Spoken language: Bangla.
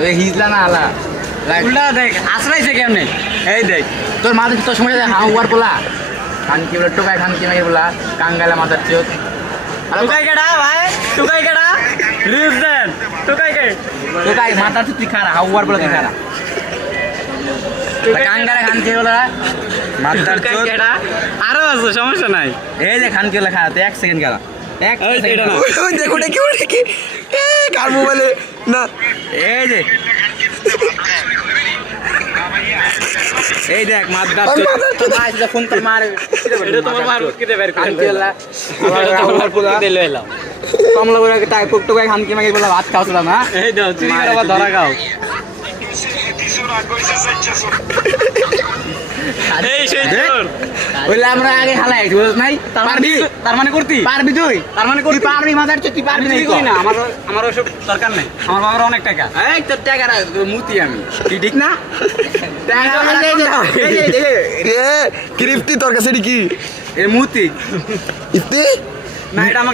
ওই হিজলা না আলা উল্টা দেখ আশ্রয়ছে কেমনে এই দেখ তোর মাথায় তোর সময় হাঁ উয়ার বলা খান কি বলে টোকাই খান কি নাকি বলা কাঙ্গালা মাথার চোখ টুকাই কেডা ভাই টুকাই কেডা রিলস দেন টুকাই কে টোকাই মাথার চোখ তুই খারা হাঁ উয়ার বলা তুই খারা কাঙ্গালা খান কি বলা মাথার টুকাই চোখ কেডা আরো আছে সমস্যা নাই এই যে খান কি বলা খারা তুই 1 সেকেন্ড খারা এক এই সেকেন্ড এটা না। ওই দেখো দেখি ওই দেখি কার মোবাইলে না এই যে এই দেখ মাদার আমার চোখ মাথার চোখ। ভাই এটা ফোন তো মার এটা তোমার মার কিতে বের খান করে কি বলা এটা তোমার মার কিতে লইলাম কমলা বলে তাই টোকাই খান কি নাকি বলা ভাত খাওয়া না এই দাও চুরি করে আবার ধরা খাও এই সেই তোর বলে আমরা আগে হালাই বুঝছ নাই পারবি তার মানে করতি পারবি তুই তার মানে তুই করতি পারবি মাদার চোখ তুই পারবি আমি না চুরি করি না আমার ওসব দরকার নেই আমার বাবার অনেক টাকা এই তোর টাকা মুতি আমি তুই ঠিক না টাকা রে ক্রিপ্টি তোর কাছে এটি কি এ মুতি ইতে না এটা আমাকে